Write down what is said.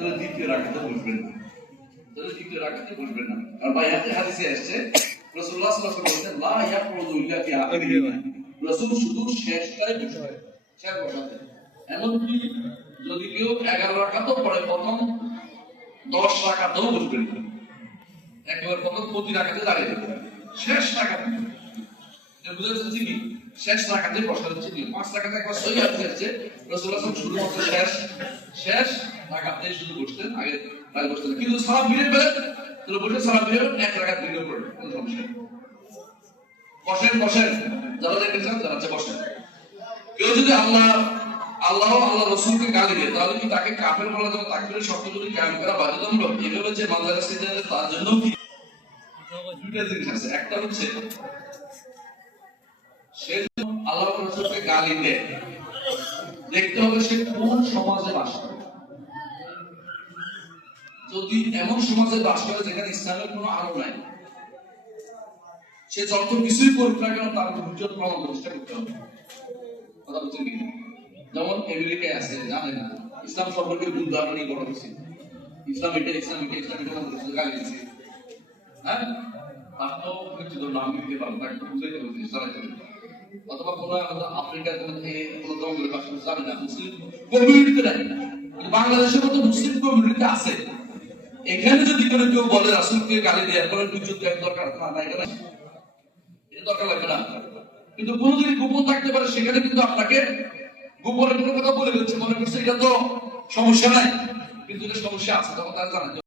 তাহলে দ্বিতীয় রাকাতে বসবেন না, তাহলে দ্বিতীয় রাকাতে বসবেন না। আর বাইহাতে হাদিসে আসছে রাসূলুল্লাহ সাল্লাল্লাহু আলাইহি ওয়াসাল্লাম বলেছেন লা ইয়াকুদু ইল্লা ফি আখিরিহি, রাসূল শুধু শেষটায় বসবে, শেষ বসাতে। এমনকি যদি কেউ 11 রাকাতও পড়ে প্রথম 10 রাকাতেও বসবেন না, একেবারে প্রথম প্রতি রাকাতে দাঁড়িয়ে যাবে, শেষ রাকাতে এটা বুঝা যাচ্ছে কি শেষ রাকাতে বসা হচ্ছে কি 5 রাকাতে একবার সহি হাদিস আছে রাসূলুল্লাহ সাল্লাল্লাহু আলাইহি ওয়াসাল্লাম শেষ রাকাতে শুধু বসতেন, আগে বসতেন। কিন্তু সালাম ফিরে পেলেন তাহলে বসে সালাম ফিরে এক রাকাত ভিন্ন পড়ে, কোনো সমস্যা নেই। বসেন যারা যেতে চান যারা বসেন। কেউ যদি আল্লাহ রাসূলকে গালি দেয় তাহলে কি তাকে কাফের বলা যাবে? তাকবীরের শব্দ যদি কায়েম করা বাধ্যতামূলক? এভাবে যে মাদ্রাসা সিদ্ধান্ত তার জন্য কি দুইটা জিনিস আছে। একটা হচ্ছে সে আল্লাহ রাসূলকে গালি দেয়, দেখতে হবে সে কোন সমাজে বাস করে। যদি এমন সমাজে বাস করে যেখানে ইসলামের কোনো আলো নাই, সে যত কিছুই করুক না কেন তার হুজ্জত প্রমাণ প্রতিষ্ঠা করতে হবে। কথা বুঝছেন কি? যেমন আমেরিকায় আছে, জানে না ইসলাম সম্পর্কে ভুল ধারণা নিয়ে বড় হচ্ছে, ইসলাম এটা গালি দিচ্ছে, হ্যাঁ তার তো কিছু নাম দিতে পারবো, তাকে বুঝাইতে হবে চালাইতে হবে। অথবা কোন আফ্রিকার কোন জঙ্গলের বাসা জানে না, মুসলিম কমিউনিটিতে নাই, বাংলাদেশের মতো মুসলিম কমিউনিটি আছে, এখানে যদি করে কেউ বলে রাসূলকে গালি দেওয়ার পরে হুজ্জত দেওয়ার দরকার না, এটা দরকার লাগবে না। কিন্তু কোনদিন গোপন থাকতে পারে, সেখানে কিন্তু আপনাকে গোপনের কোনো কথা বলে দিচ্ছে, মনে করছে এটা তো সমস্যা নাই, কিন্তু এটা সমস্যা আছে, তখন তারা জানাতে